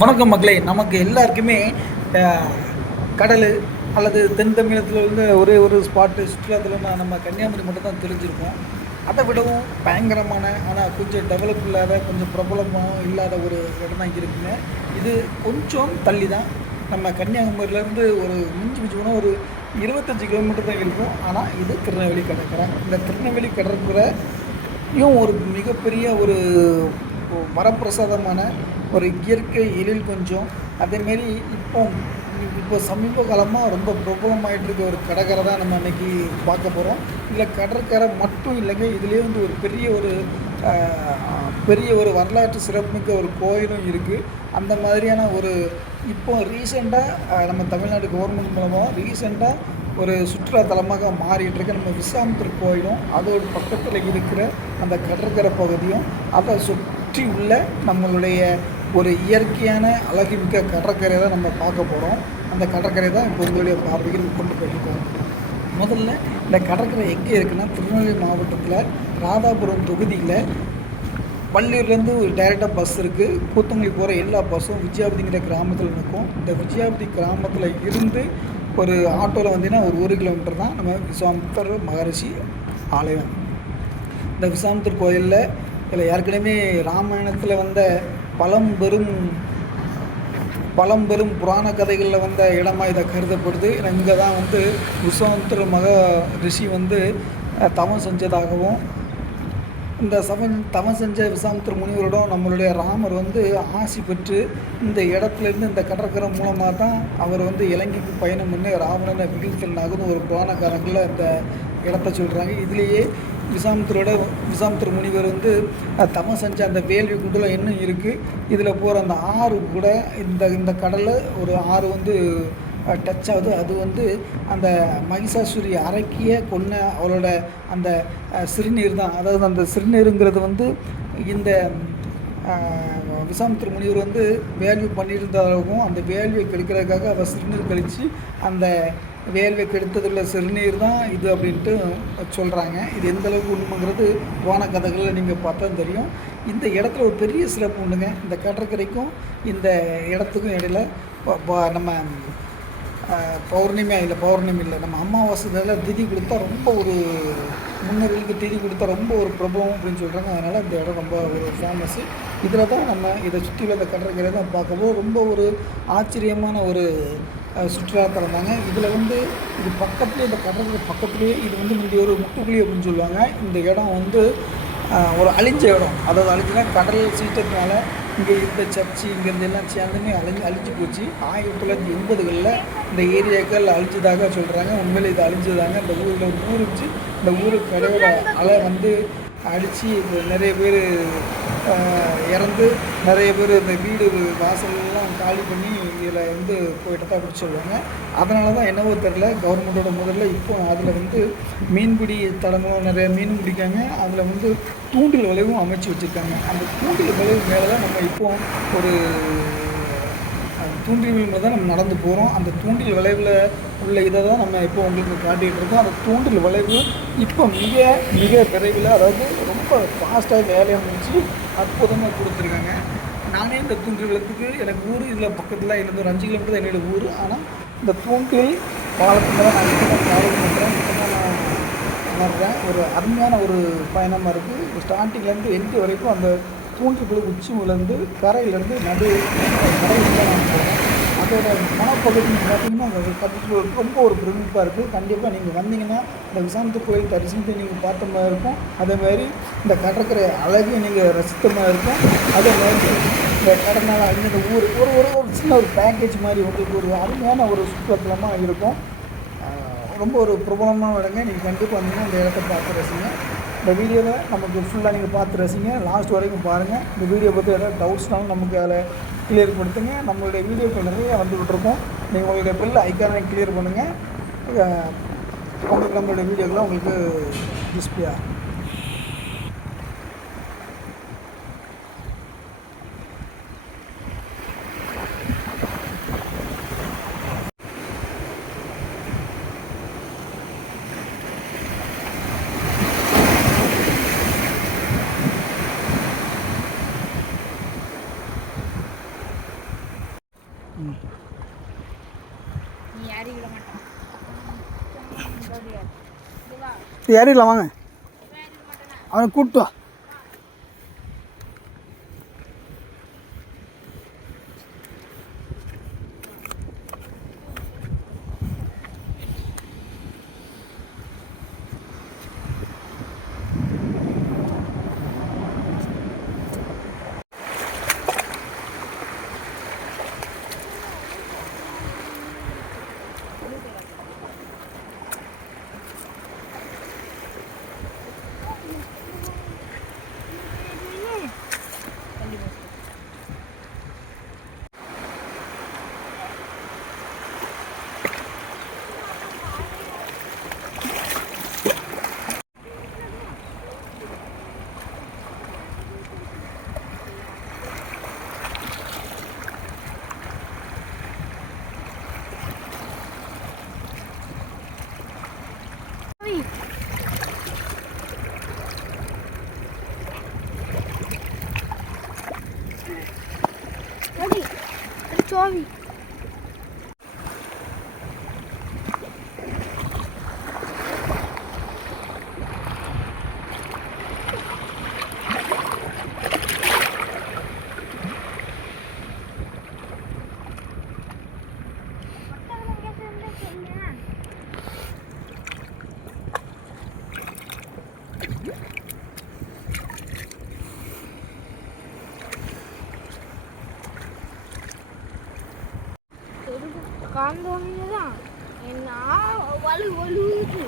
வணக்கம் மக்களே. நமக்கு எல்லாருக்குமே கடல் அல்லது தென் தமிழகத்தில் வந்து ஒரே ஒரு ஸ்பாட்டு சுற்றுலாத்தலம்னா நம்ம கன்னியாகுமரி மட்டும் தான் தெரிஞ்சிருக்கோம். அதை விடவும் பயங்கரமான ஆனால் கொஞ்சம் டெவலப் இல்லாத கொஞ்சம் பிரபலமாக இல்லாத ஒரு இடம் தான் இருக்குங்க. இது கொஞ்சம் தள்ளி தான் நம்ம கன்னியாகுமரியிலேருந்து ஒரு மிஞ்சி மிஞ்சி போனால் ஒரு இருபத்தஞ்சி கிலோமீட்டர் தான் இருக்கும். ஆனால் இது திருநெல்வேலி கடற்கரை. இந்த திருநெல்வேலி கடற்கரையும் ஒரு மிகப்பெரிய ஒரு வரப்பிரசாதமான ஒரு இயற்கை எழில் கொஞ்சம். அதேமாரி இப்போ இப்போ சமீப காலமாக ரொம்ப பிரபலமாயிட்டு இருக்க ஒரு கடற்கரை தான் நம்ம இன்றைக்கி பார்க்க போகிறோம் இதில் கடற்கரை மட்டும் இல்லைங்க இதுலேயே வந்து ஒரு பெரிய ஒரு பெரிய ஒரு வரலாற்று சிறப்புமிக்க ஒரு கோயிலும் இருக்குது அந்த மாதிரியான ஒரு இப்போ ரீசெண்டாக நம்ம தமிழ்நாடு கவர்மெண்ட் மூலமாக ரீசெண்டாக ஒரு சுற்றுலா தலமாக மாறிட்டு நம்ம விசாம்பூர் கோயிலும் அதோட பக்கத்தில் இருக்கிற அந்த கடற்கரை பகுதியும். அதை சுற்றி உள்ள நம்மளுடைய ஒரு இயற்கையான அழகுமிக்க கடற்கரை தான் நம்ம பார்க்க போகிறோம் அந்த கடற்கரை தான் இப்போ உங்களுடைய பார்வைக்கு கொண்டு போயிருக்கோம் முதல்ல இந்த கடற்கரை எங்கே இருக்குன்னா திருநெல்வேலி மாவட்டத்தில் ராதாபுரம் தொகுதியில் வள்ளியூர்லேருந்து ஒரு டைரெக்டாக பஸ் இருக்குது கூத்தங்குடி போகிற எல்லா பஸ்ஸும் விஜயாபதிங்கிற கிராமத்தில் நிற்கும். இந்த விஜயாபதி கிராமத்தில் இருந்து ஒரு ஆட்டோவில் வந்தீங்கன்னா ஒரு ஒரு கிலோமீட்டர் தான் நம்ம விஸ்வாமித்தர் மகரிஷி ஆலயம். இந்த விஸ்வாமித்தர் கோயிலில் இதில் ஏற்கனவே ராமாயணத்தில் வந்த பழம்பெரும் பழம்பெரும் புராண கதைகளில் வந்த இடமாக இதை கருதப்படுது. இங்கே தான் வந்து விஸ்வாமித்திர மக ரிஷி வந்து தவம் செஞ்சதாகவும் இந்த சவன் தவம் செஞ்ச விசாமித்திர முனிவரிடம் நம்மளுடைய ராமர் வந்து ஆசி பெற்று இந்த இடத்துலேருந்து இந்த கடற்கரை மூலமாக தான் அவர் வந்து இலங்கைக்கு பயணம் பண்ணி ராவணனை வீழ்த்தல்னாகுது ஒரு புராணக்காரங்களில் இந்த இடத்த சொல்கிறாங்க இதுலேயே விசாமத்தரோட விசாமத்தர் முனிவர் வந்து தவம் செஞ்ச அந்த வேள்வி குண்டில் இன்னும் இருக்குது இதில் போகிற அந்த ஆறு கூட இந்த இந்த கடலில் ஒரு ஆறு வந்து டச் ஆகுது. அது வந்து அந்த மகிஷாசுரி அரக்கிய கொன்ன அவளோட அந்த சிறுநீர் தான். அதாவது அந்த சிறுநீருங்கிறது வந்து இந்த விசாமித்திர முனிவர் வந்து வேள்வி பண்ணியிருந்ததாகவும் அந்த வேள்வியை கழிக்கிறதுக்காக அவர் சிறுநீர் கழித்து அந்த வேள்வியை கெடுத்ததுள்ள சிறுநீர் தான் இது அப்படின்ட்டு சொல்கிறாங்க இது எந்த அளவுக்கு உண்மைங்கிறது புராண கதைகளில் நீங்கள் பார்த்தா தெரியும். இந்த இடத்துல ஒரு பெரிய சிறப்பு உண்டுங்க. இந்த கடற்கரைக்கும் இந்த இடத்துக்கும் இடையில ப- ப- நம்ம பௌர்ணமி இல்லை பௌர்ணமி இல்லை நம்ம அமாவாசையில் திதி கொடுத்தா ரொம்ப ஒரு முன்னோர்களுக்கு திதி கொடுத்தா ரொம்ப ஒரு பிரபலம் அப்படின்னு சொல்கிறாங்க அதனால் இந்த இடம் ரொம்ப ஒரு ஃபேமஸ்ஸு இதில் தான் நம்ம இதை சுற்றியுள்ள இந்த கடற்கரை தான் பார்க்கும்போது ரொம்ப ஒரு ஆச்சரியமான ஒரு சுற்றுலாத்தலம் தாங்க. இதில் வந்து இது பக்கத்துலேயே இந்த கடற்கரை பக்கத்துலேயே இது வந்து முந்தி ஒரு முட்டுக்குழி அப்படின்னு சொல்லுவாங்க. இந்த இடம் வந்து ஒரு அழிஞ்ச இடம். அதாவது அழிஞ்சுனா கடல் சீற்றத்தினால இங்கே இருந்த சர்ச்சு இங்கேருந்து எல்லாம் சேர்ந்துமே அழிஞ்சு அழிஞ்சு போச்சு. ஆயிரத்தி தொள்ளாயிரத்தி எண்பதுகளில் இந்த ஏரியாக்கள் அழிஞ்சதாக சொல்கிறாங்க உண்மையில் இது அழிஞ்சதாங்க. இந்த ஊரில் ஒரு ஊர் இருந்துச்சு. இந்த ஊருக்கு கடையோட அலை வந்து அடித்து நிறைய பேர் இறந்து நிறைய பேர் இந்த வீடு வாசல்லாம் காலி பண்ணி இதில் வந்து போயிட்டதா அப்படி சொல்லுவாங்க அதனால தான் என்னவோ தெரில கவர்மெண்ட்டோட முதல்ல இப்போ அதில் வந்து மீன்பிடி தடமும் நிறைய மீன் பிடிக்காங்க. அதில் வந்து தூண்டில் விளைவும் அமைச்சு வச்சுருக்காங்க. அந்த தூண்டில் விளைவு மேலே தான் நம்ம இப்போ ஒரு தூண்டில் விளைவில் தான் நம்ம நடந்து போகிறோம் அந்த தூண்டில் விளைவில் உள்ள இதை தான் நம்ம இப்போ உங்களுக்கு காட்டிகிட்டு இருக்கோம். அந்த தூண்டில் விளைவு இப்போ மிக மிக விரைவில் அதாவது ரொம்ப ஃபாஸ்ட்டாக வேலையை முடிச்சு அற்புதமாக கொடுத்துருக்காங்க. நானே இந்த தூண்டில் விளக்குக்கு எனக்கு ஊர் இதில் பக்கத்தில் இருந்து ஒரு அஞ்சு கிலோமீட்டர் தான் என்னோடய ஊர். ஆனால் இந்த தூண்கள் பாலத்தில் தான் நான் ட்ராவல் பண்ணுறேன் தான் நான் வர்றேன் ஒரு அருமையான ஒரு பயணமாக இருக்குது ஸ்டார்டிங்லேருந்து எண்டு வரைக்கும் அந்த தூண்டிக்குழு உச்சி முதலேருந்து கரையிலேருந்து நடு கரையில் நான் அதோட மனப்பகுதி பார்த்தீங்கன்னா அது பக்கத்தில் ரொம்ப ஒரு பிரமிப்பாக இருக்குது கண்டிப்பாக நீங்கள் வந்தீங்கன்னா இந்த விசாந்த கோயில் தரிசனத்தை நீங்கள் பார்த்த மாதிரி இருக்கும். அதே மாதிரி இந்த கடற்கரை அழகு நீங்கள் ரசித்த மாதிரி இருக்கும். அதே மாதிரி இந்த கடனால் அழிஞ்ச ஊர் ஒரு ஒரு ஒரு சின்ன ஒரு பேக்கேஜ் மாதிரி உங்களுக்கு ஒரு அருமையான ஒரு சுற்றுலாத்தலமாக இருக்கும். ரொம்ப ஒரு பிரபலமான இடங்க. நீங்கள் கண்டிப்பாக வந்தீங்கன்னா இந்த இடத்த பார்த்து ரசிங்க. இந்த வீடியோவை நமக்கு ஃபுல்லாக நீங்கள் பார்த்து ரசிங்க. லாஸ்ட் வரைக்கும் பாருங்கள் இந்த வீடியோ பற்றி ஏதாவது டவுட்ஸ்னாலும் நமக்கு அதில் கிளியர் கொடுத்துங்க. நம்மளுடைய வீடியோக்கள் நிறைய வந்துக்கிட்டுருக்கோம் நீங்கள் உங்களுடைய பில் ஐக்கானை கிளியர் பண்ணுங்கள் உங்களுக்கு நம்மளுடைய வீடியோக்கெலாம் உங்களுக்கு டிஸ்பிளே ஆகும். நீ யாரையும் விட மாட்டான் ஏறிடலாம் வாங்க? அவனை கூப்பிட்டு வா. காந்தோன்னு தான் என்ன வலு வலுது.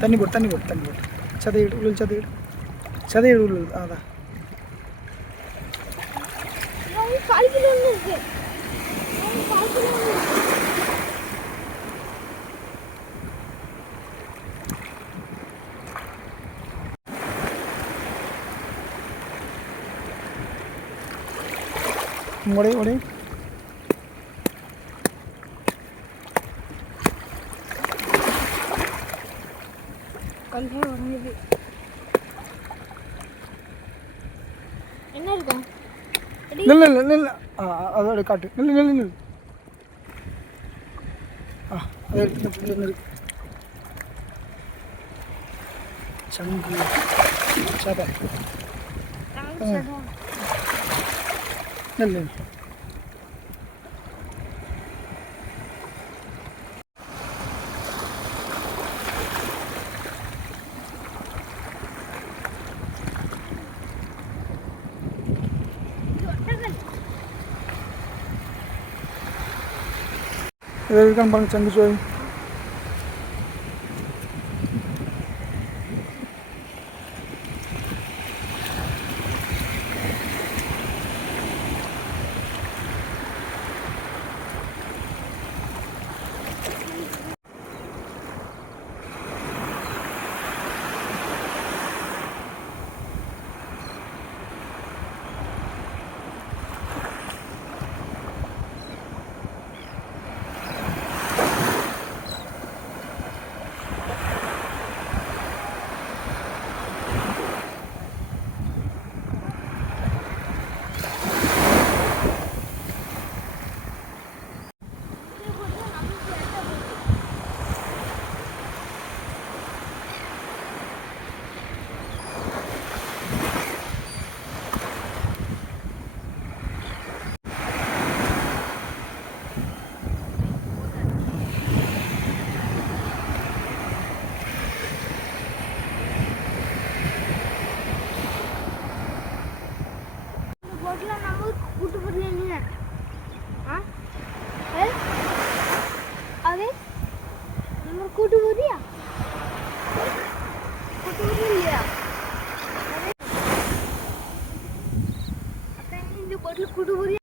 தண்ணி போட்டு தண்ணி போட்டு தண்ணி போட்டு சதையிடு உள்ள சதையிடு சதையிடு உள்ள அதான் கால் கிலோ നില്ല നില്ല നില്ല. ആ അതോടെ കാട്ട്. നില്ല നില്ല നില്ല. ആ അതെടുത്ത് ചങ്ക് Welcome bang Changjoy. കൂട്ടുകൂടിയാ കൂട്ടുകൂടിയില്ല അപ്പൊ കൂട്ടുകൂടിയ